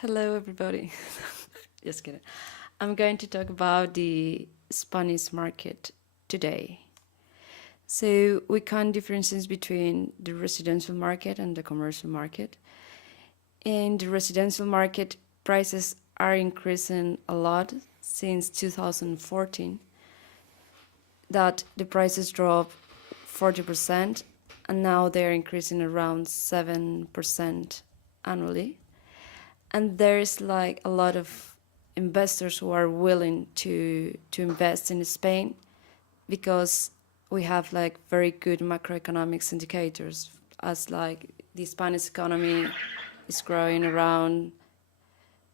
Hello, everybody. Just kidding. I'm going to talk about the Spanish market today. So we can differentiate between the residential market and the commercial market. In the residential market, prices are increasing a lot since 2014. That the prices dropped 40%, and now they're increasing around 7% annually. And there's like a lot of investors who are willing to invest in Spain because we have like very good macroeconomics indicators, as like the Spanish economy is growing around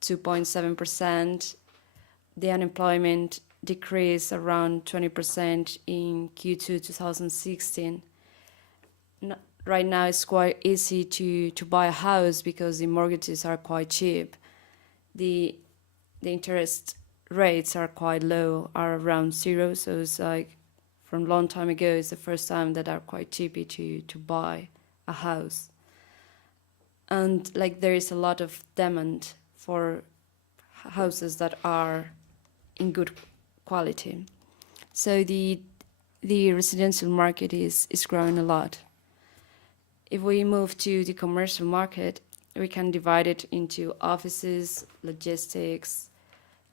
2.7%. The unemployment decreased around 20% in Q2 2016. Right now it's quite easy to buy a house because the mortgages are quite cheap. The interest rates are quite low, are around zero, so it's like from a long time ago, it's the first time that are quite cheapy to buy a house. And like there is a lot of demand for houses that are in good quality. So the residential market is growing a lot. If we move to the commercial market, we can divide it into offices, logistics,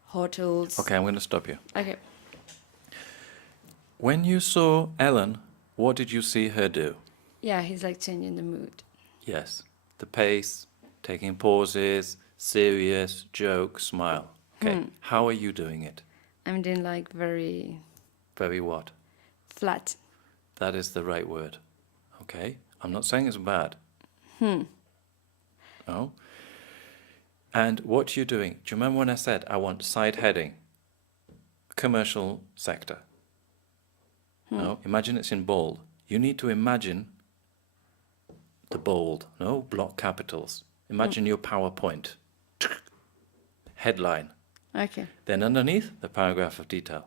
hotels. Okay, I'm going to stop you. Okay. When you saw Ellen, what did you see her do? Yeah, he's like changing the mood. Yes, the pace, taking pauses, serious, joke, smile. Okay, how are you doing it? I'm doing like very Very what? flat. That is the right word. Okay, I'm not saying it's bad. No. And what you're doing, do you remember when I said I want side heading? Commercial sector. No, imagine it's in bold. You need to imagine the bold, no, block capitals. Imagine your PowerPoint. Headline. Okay. Then underneath, the paragraph of detail.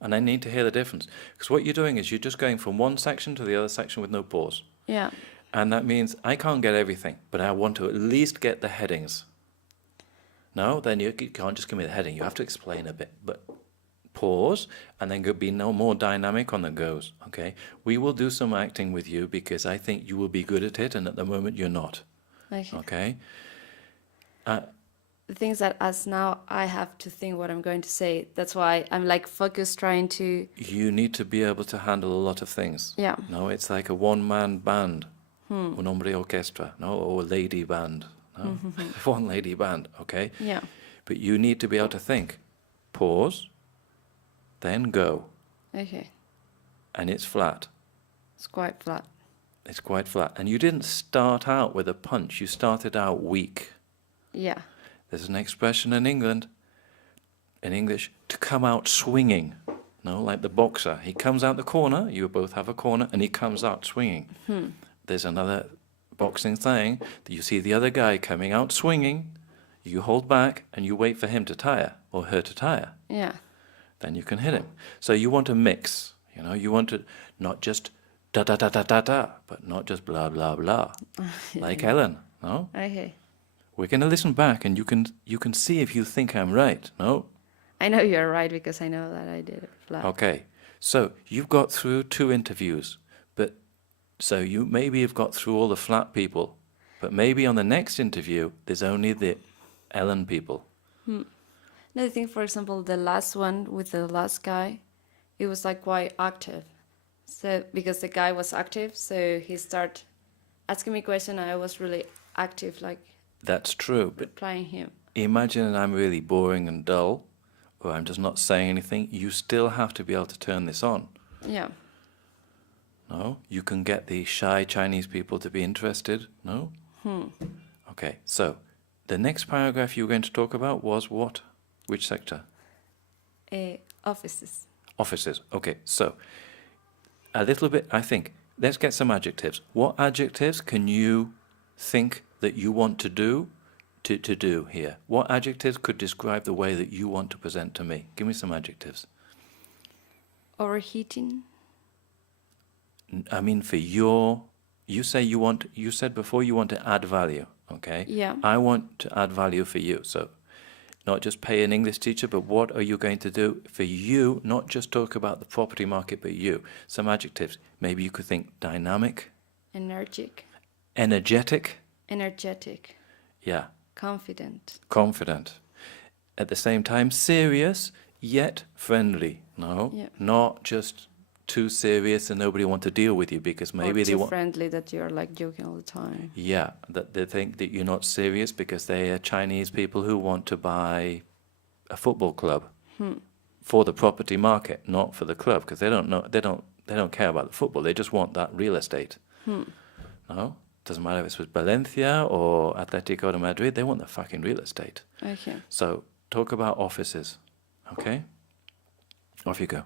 And I need to hear the difference. Because what you're doing is you're just going from one section to the other section with no pause. Yeah. And that means I can't get everything, but I want to at least get the headings. No, then you can't just give me the heading. You have to explain a bit. But pause, and then be no more dynamic on the goes. Okay? We will do some acting with you because I think you will be good at it, and at the moment you're not. Okay. Okay? The things that as now I have to think what I'm going to say. That's why I'm like focused trying to. You need to be able to handle a lot of things. Yeah. No, it's like a one-man band, un hombre orchestra, no, or a lady band, no, one lady band, okay? Yeah. But you need to be able to think, pause, then go, Okay. and it's flat. It's quite flat. It's quite flat, and you didn't start out with a punch. You started out weak. Yeah. There's an expression in England, in English, to come out swinging. No, like the boxer. He comes out the corner, you both have a corner, and he comes out swinging. There's another boxing saying that you see the other guy coming out swinging, you hold back, and you wait for him to tire, or her to tire. Yeah. Then you can hit him. So you want to mix, you know, you want to not just da-da-da-da-da-da, but not just blah, blah, blah, like Ellen, no? Okay. We're going to listen back, and you can see if you think I'm right, no? I know you're right because I know that I did it flat. Okay, so you've got through 2 interviews, but so you maybe have got through all the flat people, but maybe on the next interview there's only the Ellen people. No, I think, for example, the last one with the last guy, it was like quite active. So because the guy was active, so he started asking me questions. I was really active, like That's true, but replying him. imagine I'm really boring and dull, or I'm just not saying anything. You still have to be able to turn this on. Yeah. No? You can get the shy Chinese people to be interested, no? Okay, so the next paragraph you were going to talk about was what? Which sector? Offices. Offices. Okay, so a little bit, I think, let's get some adjectives. What adjectives can you think that you want to do here? What adjectives could describe the way that you want to present to me? Give me some adjectives. Overheating. I mean, for your, you said before you want to add value, okay? okay? Yeah. I want to add value for you. So not just pay an English teacher, but what are you going to do for you? Not just talk about the property market, but you. Some adjectives. Maybe you could think dynamic, Energetic. energetic, Energetic. yeah, Confident. confident. At the same time, serious, yet friendly. No, Yeah. not just too serious and nobody want to deal with you because maybe or they too want... friendly that you're like joking all the time. Yeah, that they think that you're not serious because they are Chinese people who want to buy a football club for the property market, not for the club, because they don't care about the football. They just want that real estate. No, doesn't matter if it's with Valencia or Atletico de Madrid. They want the fucking real estate. Okay. So talk about offices, okay? Off you go.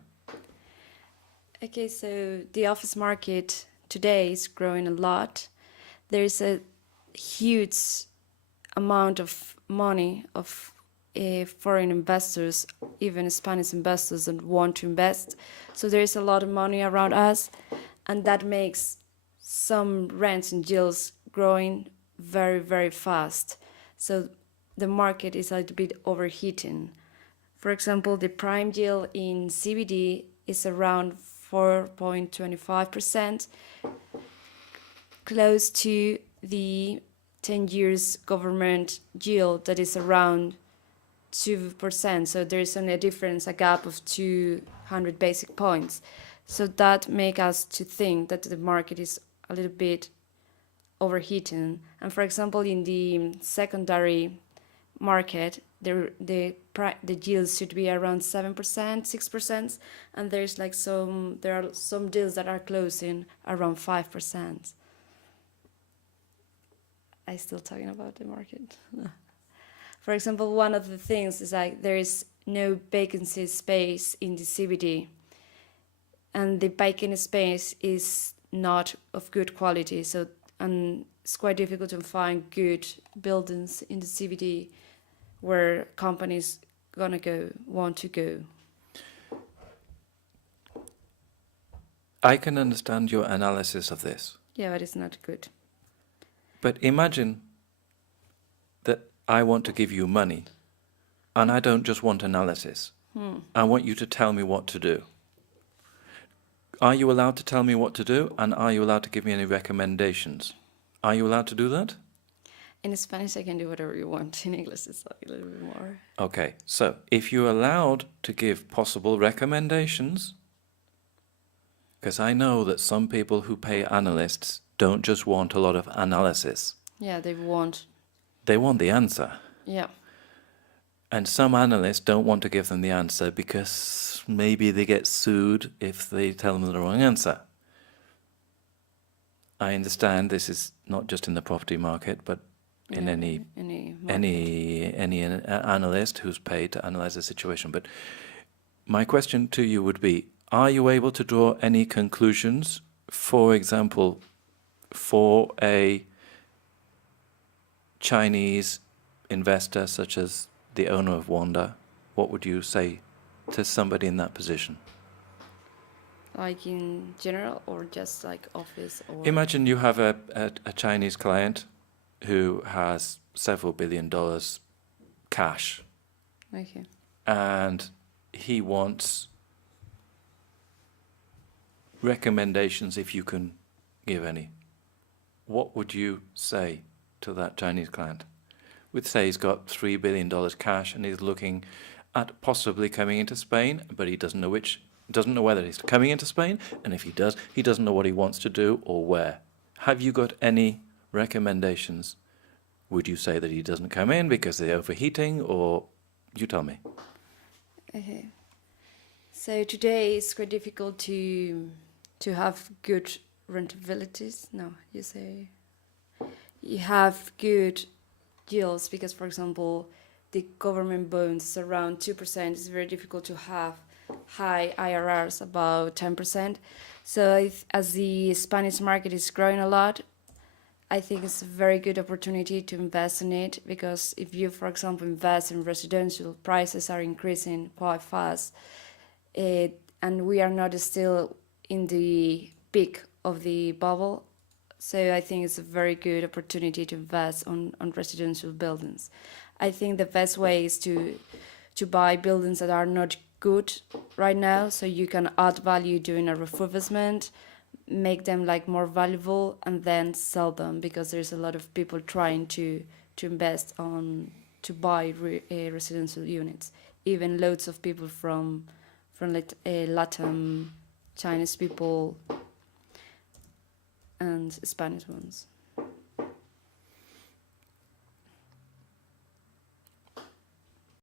Okay, so the office market today is growing a lot. There's a huge amount of money of foreign investors, even Spanish investors, that want to invest. So there is a lot of money around us, and that makes some rents and yields growing very, very fast. So the market is a little bit overheating. For example, the prime yield in CBD is around 4.25%, close to the 10 years government yield that is around 2%. So there is only a difference, a gap of 200 basic points. So that makes us to think that the market is a little bit overheating. And for example, in the secondary market, the yields should be around 7%, 6%, and there are some deals that are closing around 5%. I still talking about the market. For example, one of the things is like there is no vacancy space in the CBD, and the vacant space is not of good quality. And it's quite difficult to find good buildings in the CBD where companies want to go. I can understand your analysis of this. Yeah, but it's not good. But imagine that I want to give you money, and I don't just want analysis. I want you to tell me what to do. Are you allowed to tell me what to do, and are you allowed to give me any recommendations? Are you allowed to do that? In Spanish, I can do whatever you want. In English, it's like a little bit more. Okay, so if you're allowed to give possible recommendations, because I know that some people who pay analysts don't just want a lot of analysis. Yeah, they want. They want the answer. Yeah. And some analysts don't want to give them the answer because maybe they get sued if they tell them the wrong answer. I understand this is not just in the property market, but in any analyst who's paid to analyze the situation. But my question to you would be, are you able to draw any conclusions, for example, for a Chinese investor such as the owner of Wanda? What would you say to somebody in that position? Like in general, or just like office? Or Imagine you have a Chinese client who has several $1 billion cash, okay. and he wants recommendations, if you can give any. What would you say to that Chinese client? We'd say he's got $3 billion cash and he's looking at possibly coming into Spain, but he doesn't know whether he's coming into Spain, and if he does, he doesn't know what he wants to do or where. Have you got any recommendations? Would you say that he doesn't come in because they're overheating, or you tell me? Okay. So today it's quite difficult to have good rentabilities. No, you say you have good yields because, for example, the government bonds around 2%. It's very difficult to have high IRRs, about 10%. So as the Spanish market is growing a lot, I think it's a very good opportunity to invest in it, because if you, for example, invest in residential, prices are increasing quite fast, and we are not still in the peak of the bubble. So I think it's a very good opportunity to invest on residential buildings. I think the best way is to buy buildings that are not good right now, so you can add value during a refurbishment, make them like more valuable, and then sell them, because there's a lot of people trying to invest on to buy residential units. Even loads of people from Latin, Chinese people, and Spanish ones.